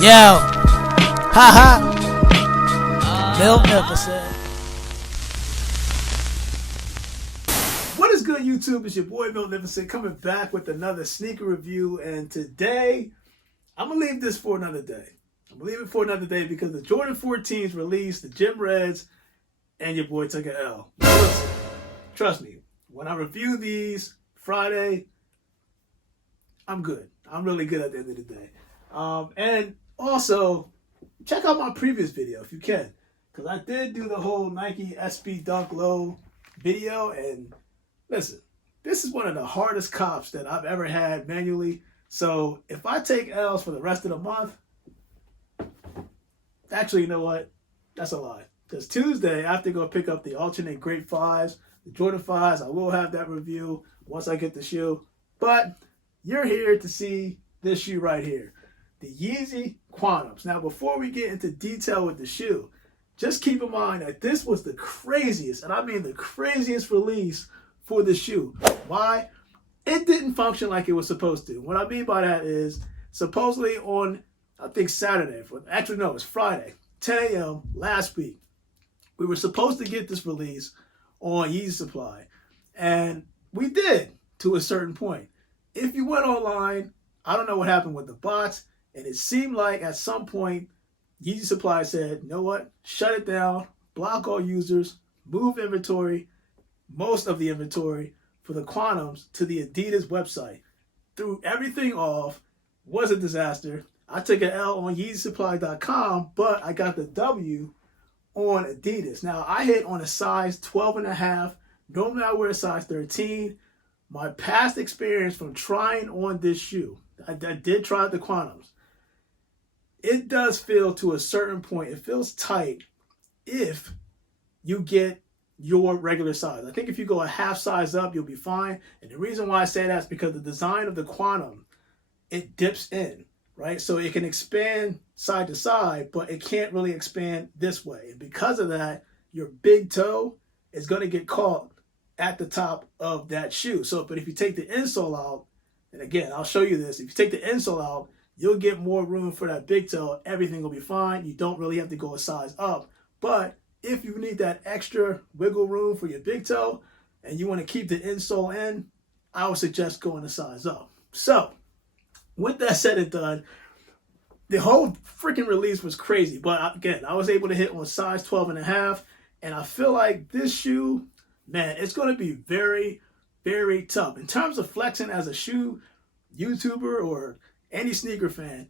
Yo, haha, Bill Nicholson. What is good, YouTube? It's your boy Bill Nicholson coming back with another sneaker review, and today I'm gonna leave this for another day. I'm gonna leave it for another day because the Jordan 14s released, the Gym Reds, and your boy took an L. Listen, trust me, when I review these Friday, I'm good. I'm really good at the end of the day. And also, check out my previous video if you can, because I did do the whole Nike SB Dunk Low video, and listen, this is one of the hardest cops that I've ever had manually. So if I take L's for the rest of the month, actually, you know what? That's a lie. Because Tuesday, I have to go pick up the alternate Great 5s, the Jordan 5s. I will have that review once I get the shoe. But you're here to see this shoe right here, the Yeezy Quantums. Now, before we get into detail with the shoe, just keep in mind that this was the craziest, and I mean the craziest release for the shoe. Why? It didn't function like it was supposed to. What I mean by that is, supposedly on, I think Saturday, actually no, it was Friday, 10 a.m. last week, we were supposed to get this release on Yeezy Supply. And we did, to a certain point. If you went online, I don't know what happened with the bots, and it seemed like at some point, Yeezy Supply said, you know what, shut it down, block all users, move inventory, most of the inventory for the Quantums to the Adidas website. Threw everything off, was a disaster. I took an L on YeezySupply.com, but I got the W on Adidas. Now, I hit on a size 12.5. Normally, I wear a size 13. My past experience from trying on this shoe, I did try the Quantums. It does feel to a certain point, it feels tight if you get your regular size. I think if you go a half size up, you'll be fine. And the reason why I say that is because the design of the Quantum, it dips in, right? So it can expand side to side, but it can't really expand this way. And because of that, your big toe is going to get caught at the top of that shoe. So, but if you take the insole out, and again, I'll show you this. If you take the insole out, you'll get more room for that big toe. Everything will be fine. You don't really have to go a size up. But if you need that extra wiggle room for your big toe and you want to keep the insole in, I would suggest going a size up. So, with that said and done, the whole freaking release was crazy. But again, I was able to hit on size 12.5. And I feel like this shoe, man, it's going to be very, very tough. In terms of flexing as a shoe YouTuber or any sneaker fan,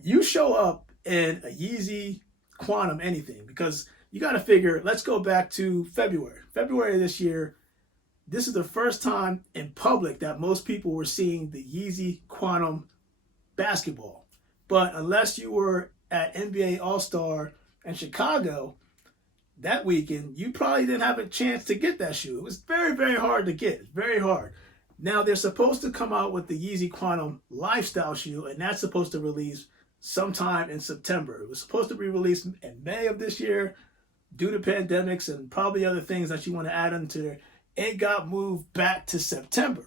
you show up in a Yeezy Quantum anything, because you got to figure, let's go back to February. February of this year, this is the first time in public that most people were seeing the Yeezy Quantum basketball. But unless you were at NBA All-Star in Chicago that weekend, you probably didn't have a chance to get that shoe. It was very, very hard to get. It's very hard. Now, they're supposed to come out with the Yeezy Quantum lifestyle shoe, and that's supposed to release sometime in September. It was supposed to be released in May of this year. Due to pandemics and probably other things that you want to add into there, it got moved back to September.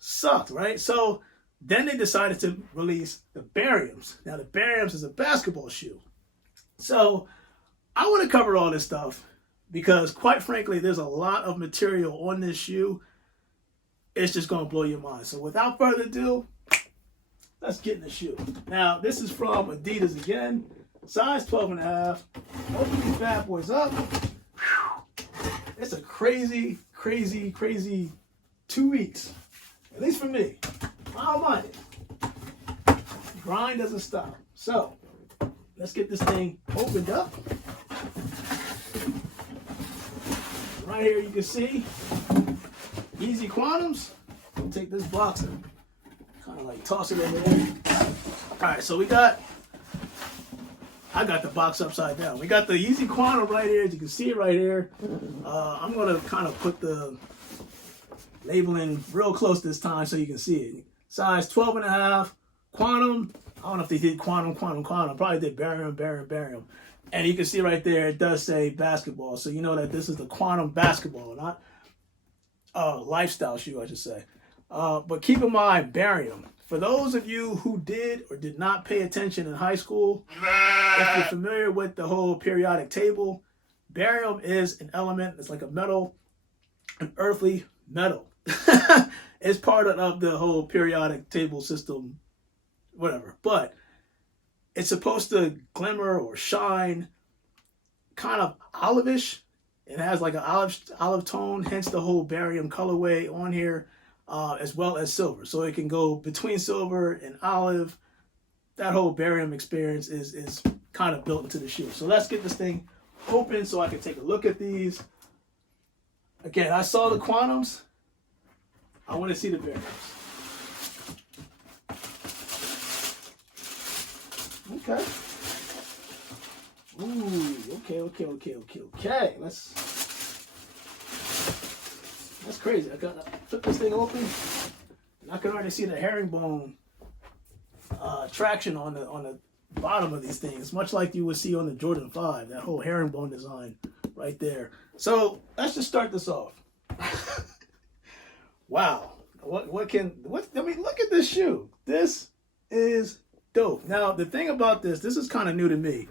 Sucked, right? So then they decided to release the Bariums. Now, the Bariums is a basketball shoe. So I want to cover all this stuff because, quite frankly, there's a lot of material on this shoe. It's just going to blow your mind. So without further ado, let's get in the shoe. Now, this is from Adidas again. Size 12.5. Open these bad boys up. It's a crazy, crazy, crazy 2 weeks. At least for me. I don't mind it. The grind doesn't stop. So, let's get this thing opened up. Right here you can see Yeezy Quantums. We'll take this box and kind of like toss it over there. Alright, so I got the box upside down. We got the Yeezy Quantum right here. As you can see it right here. I'm going to kind of put the labeling real close this time so you can see it. Size 12.5. Quantum. I don't know if they did Quantum. Probably did Barium. And you can see right there, it does say basketball. So you know that this is the Quantum basketball, not lifestyle shoe, I should say. But keep in mind, Barium. for those of you who did or did not pay attention in high school, if you're familiar with the whole periodic table, barium is an element. It's like a metal, an earthly metal. It's part of the whole periodic table system, whatever. But it's supposed to glimmer or shine kind of olive-ish. It has like an olive tone, hence the whole barium colorway on here, as well as silver. So it can go between silver and olive. That whole barium experience is kind of built into the shoe. So let's get this thing open so I can take a look at these. Again, I saw the Quantums. I want to see the Bariums. Okay. Ooh, okay. That's crazy. I flip this thing open, and I can already see the herringbone traction on the bottom of these things, much like you would see on the Jordan 5, that whole herringbone design right there. So let's just start this off. Wow. I mean, look at this shoe. This is dope. Now, the thing about this is kind of new to me.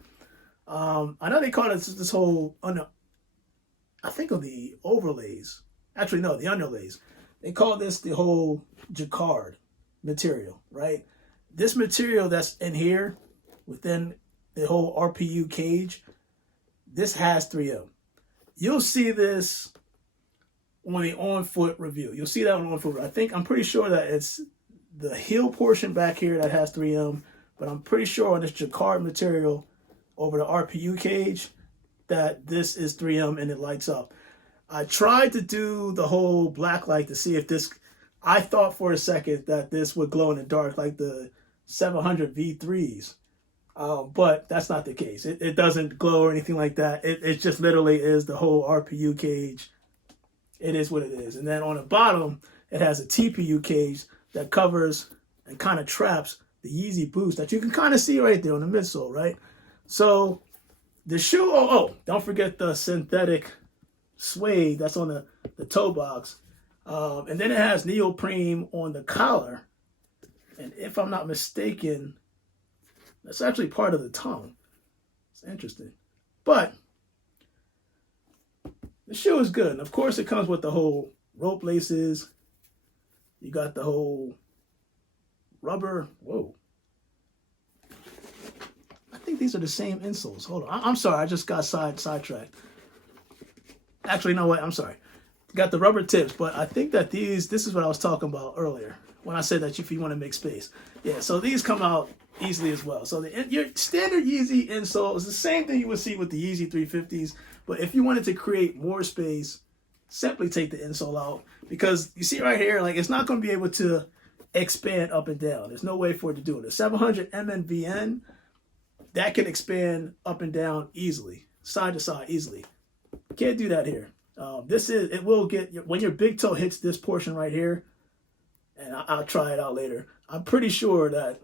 I know they call it this whole, I think of the overlays. Actually, no, the underlays. They call this the whole jacquard material, right? This material that's in here, within the whole RPU cage, this has 3M. You'll see this on the on-foot review. You'll see that on on-foot. I'm pretty sure that it's the heel portion back here that has 3M, but I'm pretty sure on this jacquard material over the RPU cage that this is 3M and it lights up. I tried to do the whole black light to see if this, I thought for a second that this would glow in the dark like the 700 V3s. But that's not the case. It doesn't glow or anything like that. It just literally is the whole RPU cage. It is what it is. And then on the bottom, it has a TPU cage that covers and kind of traps the Yeezy Boost that you can kind of see right there on the midsole, right? So the shoe, don't forget the synthetic suede that's on the toe box. And then it has neoprene on the collar. And if I'm not mistaken, that's actually part of the tongue. It's interesting. But the shoe is good. And of course, it comes with the whole rope laces. You got the whole rubber. Whoa. I think these are the same insoles. Hold on. I'm sorry. I just got sidetracked. Actually, you know what? I'm sorry. Got the rubber tips, but I think that this is what I was talking about earlier when I said that if you want to make space. Yeah, so these come out easily as well. So your standard Yeezy insole is the same thing you would see with the Yeezy 350s, but if you wanted to create more space, simply take the insole out, because you see right here, like, it's not going to be able to expand up and down. There's no way for it to do it. The 700 MNVN, that can expand up and down easily, side to side easily. Can't do that here. It will get, when your big toe hits this portion right here, and I'll try it out later, I'm pretty sure that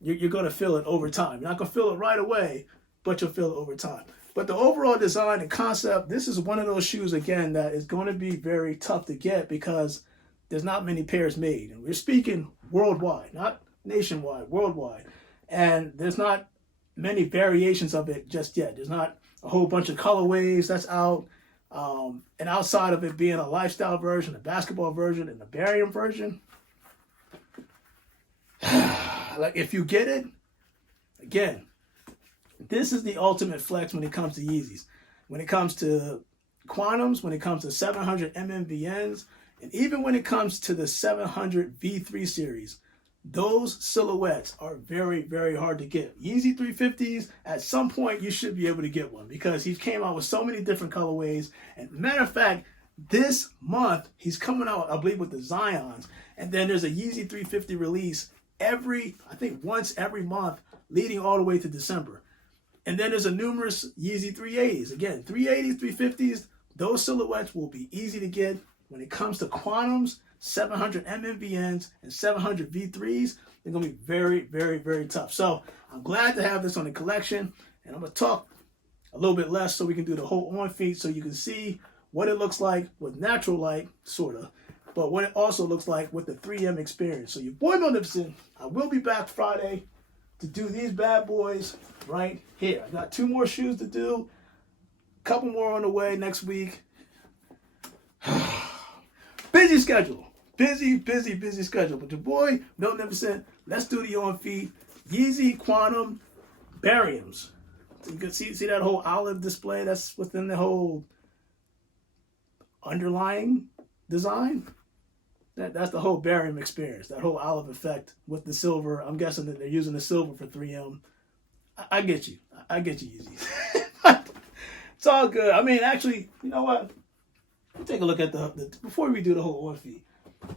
you're going to feel it over time. You're not going to feel it right away, but you'll feel it over time. But the overall design and concept, this is one of those shoes, again, that is going to be very tough to get because there's not many pairs made. And we're speaking worldwide, not nationwide, worldwide. And there's not many variations of it just yet. There's not a whole bunch of colorways that's out. And outside of it being a lifestyle version, a basketball version, and a barium version, like, if you get it, again, this is the ultimate flex when it comes to Yeezys. When it comes to Quantums, when it comes to 700 MMVNs, and even when it comes to the 700 V3 series, those silhouettes are very, very hard to get. Yeezy 350s, at some point, you should be able to get one because he came out with so many different colorways. And matter of fact, this month, he's coming out, I believe, with the Zions. And then there's a Yeezy 350 release once every month, leading all the way to December. And then there's a numerous Yeezy 380s. Again, 380s, 350s, those silhouettes will be easy to get. When it comes to Quantums, 700 MMVNs, and 700 V3s, they're going to be very, very, very tough. So I'm glad to have this on the collection. And I'm going to talk a little bit less so we can do the whole on feet so you can see what it looks like with natural light, sort of. but what it also looks like with the 3M experience. So your boy Magnificent, I will be back Friday to do these bad boys right here. I got 2 more shoes to do, a couple more on the way next week. Busy schedule. Busy schedule. But your boy Magnificent, let's do the on feet. Yeezy Quantum Bariums. So you can see that whole olive display that's within the whole underlying design. That's the whole barium experience, that whole olive effect with the silver. I'm guessing that they're using the silver for 3M. I get you. I get you, Yeezy. It's all good. I mean, actually, you know what? Let's take a look at the before we do the whole on feet.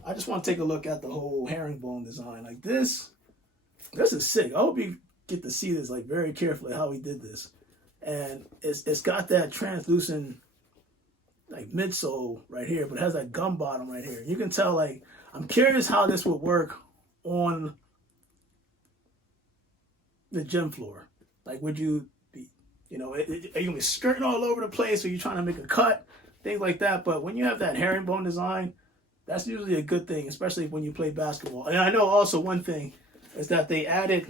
I just want to take a look at the whole herringbone design. Like this is sick. I hope you get to see this like very carefully how he did this. And it's got that translucent like midsole right here, but it has that gum bottom right here. You can tell, like, I'm curious how this would work on the gym floor. Like, would you be, are you gonna be skirting all over the place, or you trying to make a cut, things like that? But when you have that herringbone design, that's usually a good thing, especially when you play basketball. And I know also one thing is that they added,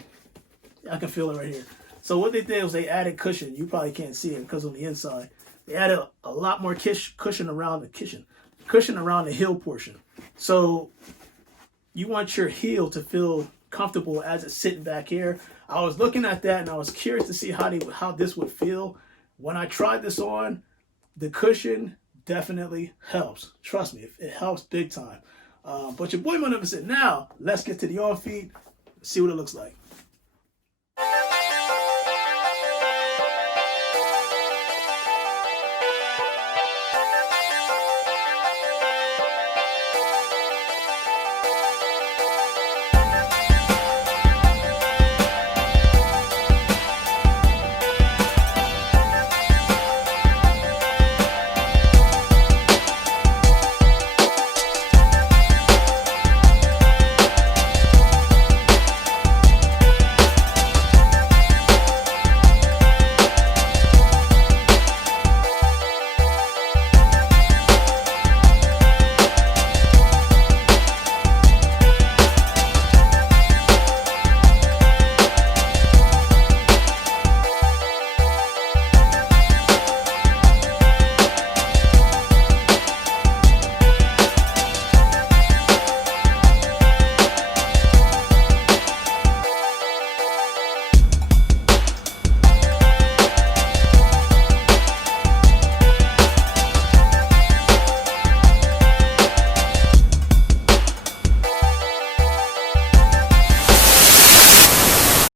I can feel it right here. So what they did was they added cushion. You probably can't see it because on the inside, they added a lot more cushion around the heel portion. So you want your heel to feel comfortable as it's sitting back here. I was looking at that and I was curious to see how this would feel. When I tried this on, the cushion definitely helps. Trust me, it helps big time. But your boy Magnificent. Now let's get to the on feet. See what it looks like.